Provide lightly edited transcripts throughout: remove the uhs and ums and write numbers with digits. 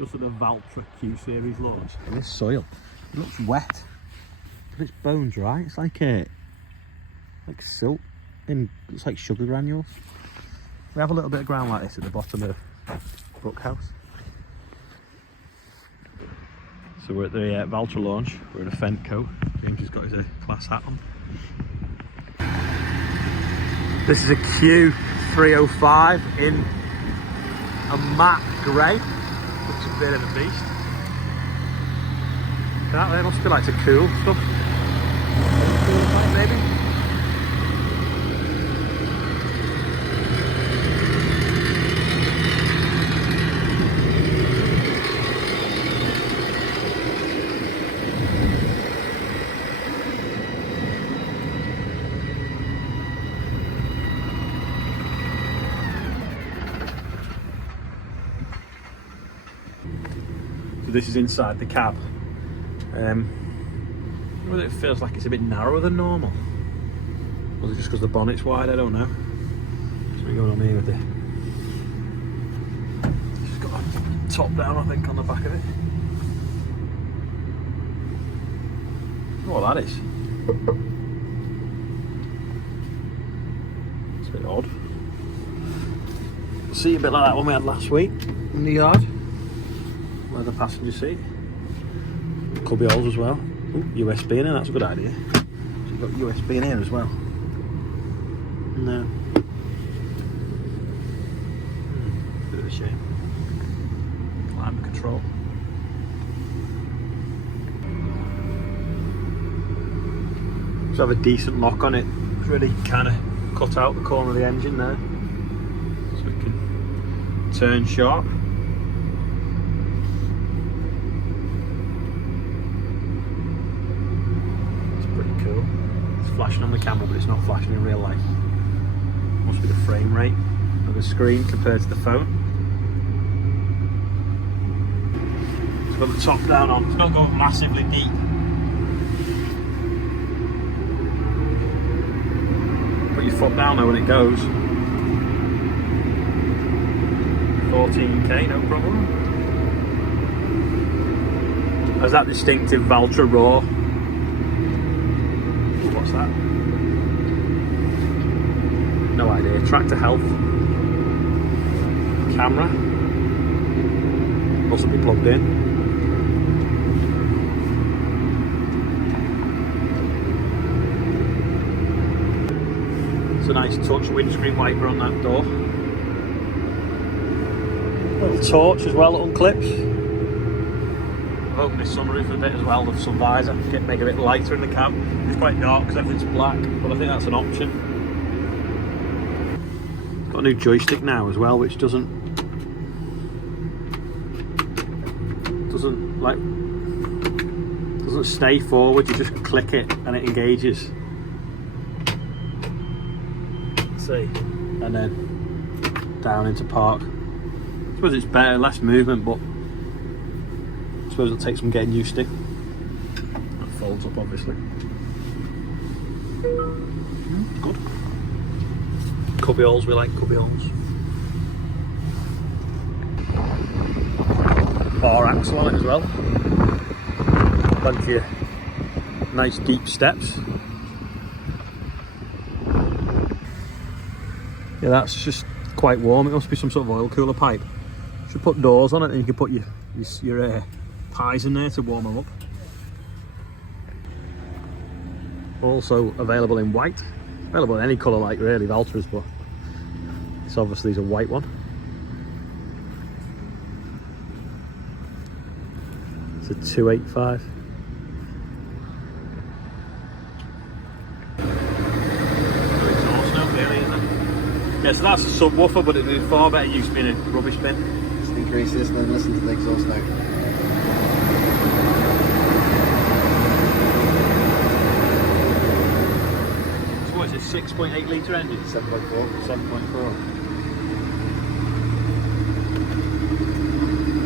Just at the Valtra Q Series launch. And this soil, it looks wet, but it's bone dry. It's like silt, and it's like sugar granules. We have a little bit of ground like this at the bottom of Brook House. So we're at the Valtra launch. We're in a Fent coat. James has got his class hat on. This is a Q305 in a matte grey. Looks a bit of a beast. That there must be like the cool stuff. Maybe. So this is inside the cab. Well, it feels like it's a bit narrower than normal. Was it just because the bonnet's wide? I don't know. What's going on here with it? It's got a top down, I think, on the back of it. Oh, that is. It's a bit odd. See, a bit like that one we had last week in the yard. Leather passenger seat. Cubby holes as well. Ooh, USB in here, that's a good idea. So you've got USB in here as well. No. Bit of a shame. Climate control. Just have a decent lock on it. It's really kind of cut out the corner of the engine there. So it can turn sharp. Flashing on the camera, but it's not flashing in real life. Must be the frame rate of the screen compared to the phone. It's got the top down on. It's not going massively deep. Put your foot down there when it goes. 14k, no problem. Has that distinctive Valtra roar. What's that? No idea. Tractor health. Camera. Possibly plugged in. It's a nice touch windscreen wiper on that door. Little torch as well that unclips. Open this sunroof a bit as well, the sun visor, make it a bit lighter in the cab. It's quite dark because everything's black, but I think that's an option. Got a new joystick now as well, which doesn't stay forward. You just click it and it engages. Let's see, and then down into park. I suppose it's better, less movement, but I suppose it'll take some getting used to. That folds up, obviously. Good. Cubby holes, we like cubby holes. Bar axle on it as well. Plenty of nice deep steps. Yeah, that's just quite warm. It must be some sort of oil cooler pipe. Should put doors on it, and you can put your pies in there to warm them up. Also available in white. Available in any colour, like really Valtra's, but this obviously is a white one. It's a 285. Exhaust note really, isn't it? Yeah, so that's a subwoofer, but it'd be far better use being a rubbish bin. Just increase this and then listen to the exhaust note. So what is it, 6.8 litre engine? 7.4. 7.4.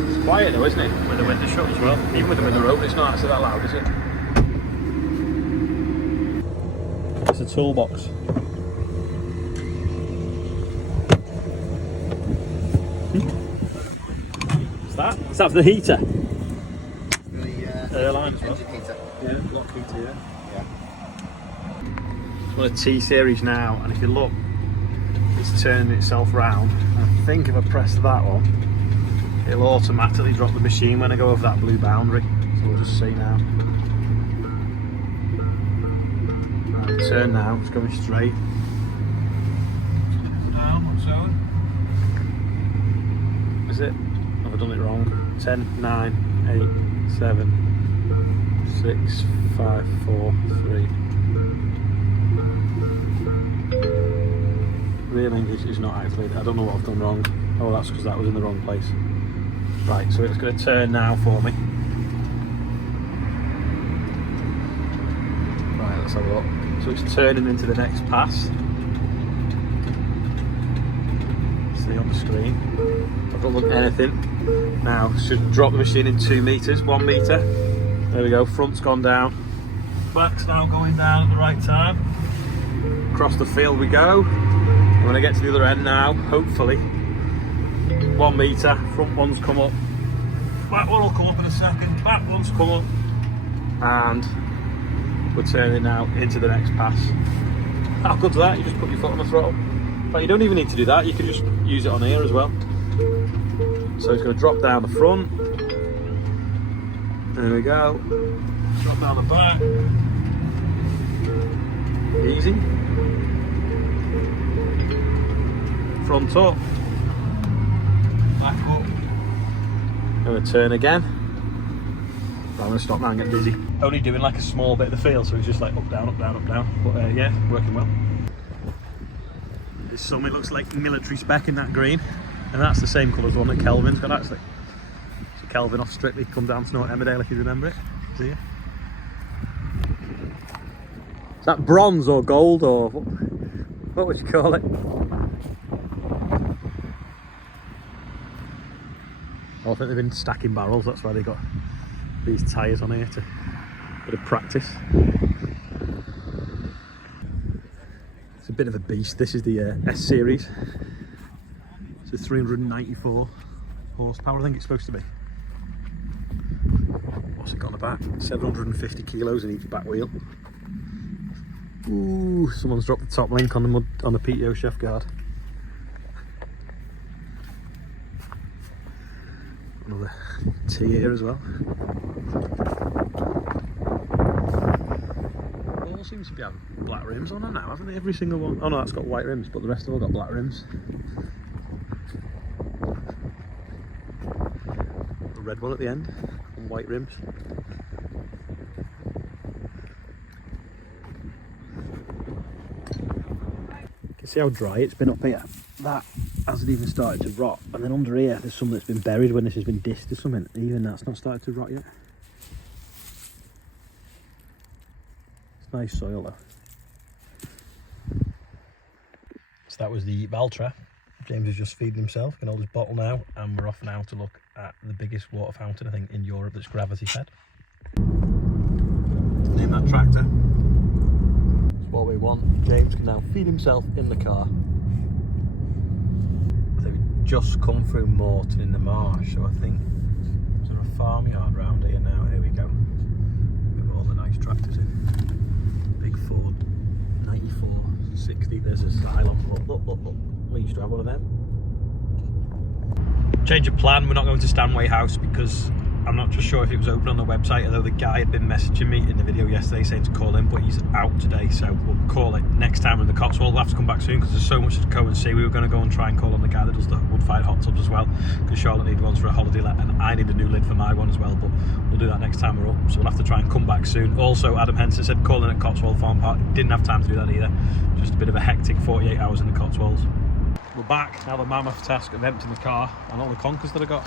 It's quiet though, isn't it? With the window shut as well. Even with the window open, it's not actually that loud, is it? It's a toolbox. What's that? Is that for the heater? The Airline as well. engine heater. Yeah, block heater, yeah. Yeah. It's on a T-Series now, and if you look, it's turning itself round. I think if I press that one, it'll automatically drop the machine when I go over that blue boundary. So we'll just see now. Right, turn now, it's going straight. Down, what's going? Is it? Have I done it wrong? 10, 9, 8, 7, 6, 5, 4, 3. Rear linkage is not activated. I don't know what I've done wrong. Oh, that's because that was in the wrong place. Right, so it's going to turn now for me. Right, let's have a look. So it's turning into the next pass. See on the screen. I've not looked at anything. Now, should drop the machine in 2 meters, 1 meter. There we go, front's gone down. Back's now going down at the right time. Across the field we go. And when I get to the other end now, hopefully, 1 meter, front one's come up. Back one will come up in a second, back one's come up. And we're turning now into the next pass. How good's that? You just put your foot on the throttle. But you don't even need to do that, you can just use it on here as well. So it's going to drop down the front. There we go. Drop down the back. Easy. Front up. Back up. I'm going to turn again. I'm going to stop now and get busy. Only doing like a small bit of the field, so it's just like up, down, up, down, up, down. But yeah, working well. This summit looks like military spec in that green. And that's the same colour as the one that Kelvin's got actually. So Kelvin off Strictly, come down to North Emmerdale if you remember it. See ya. Is that bronze or gold or what would you call it? Oh, I think they've been stacking barrels, that's why they got these tyres on here to bit of practice. It's a bit of a beast. This is the S-Series. It's a 394 horsepower, I think it's supposed to be. What's it got on the back? 750 kilos in each back wheel. Ooh, someone's dropped the top link on the PTO chef guard. Another T here as well. All seems to be having black rims on them now, haven't they? Every single one. Oh no, that's got white rims, but the rest have all got black rims. A red one at the end, and white rims. You can see how dry it's been up here. That hasn't even started to rot, and then under here there's some that's been buried when this has been dished or something. Even that's not started to rot yet. It's nice soil though. So that was the Valtra. James is just feeding himself. He can hold his bottle now, and we're off now to look at the biggest water fountain I think in Europe that's gravity fed. Name that tractor. It's what we want. James can now feed himself in the car. Just come through Morton in the marsh, so I think is there a farmyard round here now. Here we go. With all the nice tractors in. Big Ford 94, 60. There's a Cylon. Look. We used to have one of them. Change of plan. We're not going to Stanway House because I'm not just sure if it was open on the website, although the guy had been messaging me in the video yesterday saying to call in, but he's out today, so we'll call it next time in the Cotswold. We'll have to come back soon because there's so much to go and see. We were going to go and try and call on the guy that does the wood-fired hot tubs as well, because Charlotte needs ones for a holiday let, and I need a new lid for my one as well, but we'll do that next time we're up, so we'll have to try and come back soon. Also, Adam Henson said call in at Cotswold Farm Park. Didn't have time to do that either. Just a bit of a hectic 48 hours in the Cotswolds. We're back now. The mammoth task of emptying the car and all the conkers that I got.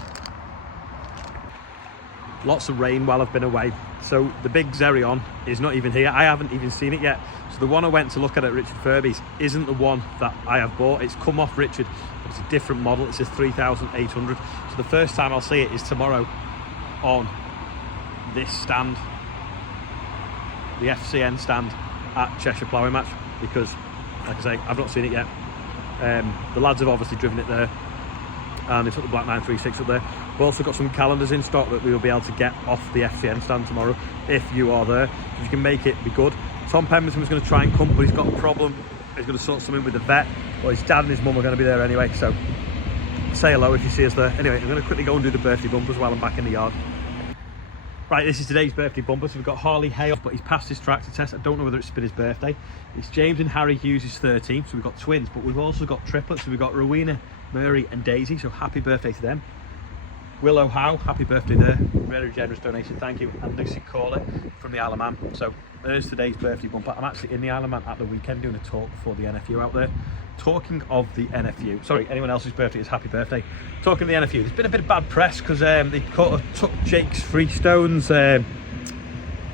Lots of rain while I've been away, so the big Xerion is not even here. I haven't even seen it yet. So the one I went to look at Richard Furby's isn't the one that I have bought. It's come off Richard, but it's a different model. It's a 3800. So the first time I'll see it is tomorrow on this stand, the FCN stand at Cheshire Ploughing Match, because like I say, I've not seen it yet. The lads have obviously driven it there, and they took the Black 936 up there. We've also got some calendars in stock that we will be able to get off the FCN stand tomorrow if you are there. If you can make it, be good. Tom Pemberton was going to try and come, but he's got a problem. He's going to sort something with the vet. Well, his dad and his mum are going to be there anyway, so say hello if you see us there. Anyway, I'm going to quickly go and do the birthday bumpers while I'm back in the yard. Right, this is today's birthday bumper. So we've got Harley Hale, but he's passed his tractor test. I don't know whether it's been his birthday. It's James and Harry Hughes' 13, so we've got twins, but we've also got triplets. So we've got Rowena, Mary and Daisy, so happy birthday to them. Willow Howe, happy birthday there. Very generous donation, thank you. And Lucy Corlett from the Isle of Man. So there's today's birthday bumper. I'm actually in the Isle of Man at the weekend doing a talk for the NFU out there. Talking of the NFU, sorry, anyone else's birthday is happy birthday. Talking of the NFU, there's been a bit of bad press because they kind of took Jake's freestones,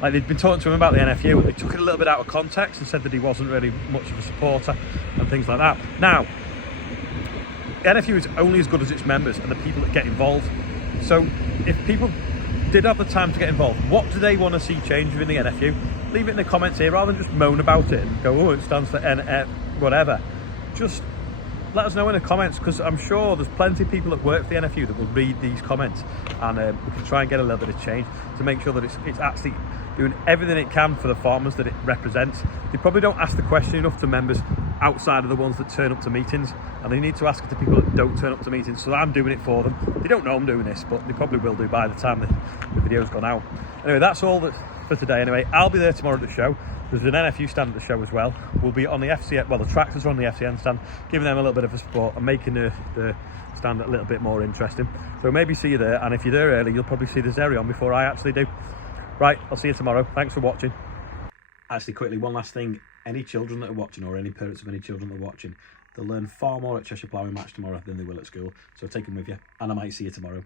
like they'd been talking to him about the NFU, but they took it a little bit out of context and said that he wasn't really much of a supporter and things like that. Now, the NFU is only as good as its members and the people that get involved. So if people did have the time to get involved, what do they want to see change within the NFU? Leave it in the comments here rather than just moan about it and go, oh, it stands for NF, whatever. Just let us know in the comments, because I'm sure there's plenty of people that work for the NFU that will read these comments, and we can try and get a little bit of change to make sure that it's actually doing everything it can for the farmers that it represents. They probably don't ask the question enough to members outside of the ones that turn up to meetings, and they need to ask it to people that don't turn up to meetings, so I'm doing it for them. They don't know I'm doing this, but they probably will do by the time the video's gone out. Anyway, that's all for today. Anyway, I'll be there tomorrow at the show. There's an NFU stand at the show as well. We'll be on the FCN, well, the tractors are on the FCN stand, giving them a little bit of a support and making the stand a little bit more interesting. So maybe see you there, and if you're there early, you'll probably see the Zeri on before I actually do. Right, I'll see you tomorrow. Thanks for watching. Actually, quickly, one last thing. Any children that are watching, or any parents of any children that are watching, they'll learn far more at Cheshire Ploughing Match tomorrow than they will at school. So take them with you, and I might see you tomorrow.